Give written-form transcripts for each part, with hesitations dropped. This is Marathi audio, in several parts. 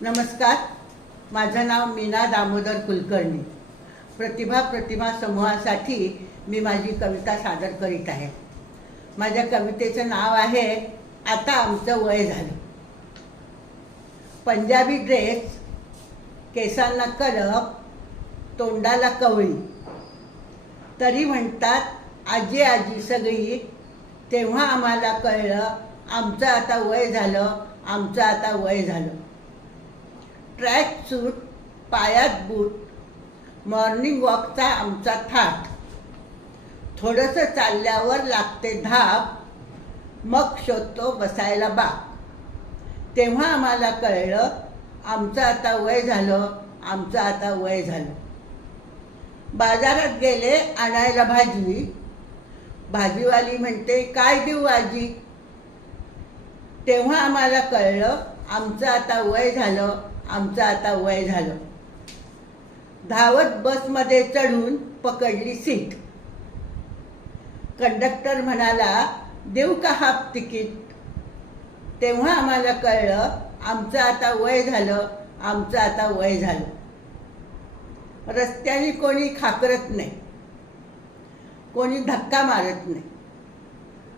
नमस्कार, माझं नाव मीना दामोदर कुलकर्णी। प्रतिमा समूहासाठी मी माझी कविता सादर करीत आहे। माझ्या कवितेचं नाव आहे आता आमचं वय झालं। पंजाबी ड्रेस, केसांना कलप, तोंडाला कवळी, तरी म्हणतात आजी आजी सगळी। तेव्हा आम्हाला कळलं आमचं आता वय झालं, आमचं आता वय झालं। ट्रॅक सूट, पायात बूट, मॉर्निंग वॉकचा आमचा थाट, थोडंसं चालल्यावर लागते धाप, मग शोधतो बसायला बाक। तेव्हा आम्हाला कळलं आमचं आता वय झालं, आमचं आता वय झालं। बाजारात गेले आणायला भाजी, भाजीवाली म्हणते काय देऊ आजी। तेव्हा आम्हाला कळलं आमचं आता वय झालं, आमचं आता वय झालं। धावत बसमध्ये चढून पकडली सीट, कंडक्टर म्हणाला देऊ का हाफ तिकीट। तेव्हा आम्हाला कळलं आमचं आता वय झालं, आमचं आता वय झालं। रस्त्याने कोणी खाकरत नाही, कोणी धक्का मारत नाही,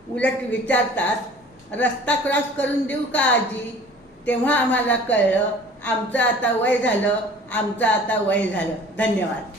उलट विचारतात रस्ता क्रॉस करून देऊ का आजी। तेव्हा आम्हाला कळलं आमचं आता वय झालं, आमचं आता वय झालं। धन्यवाद।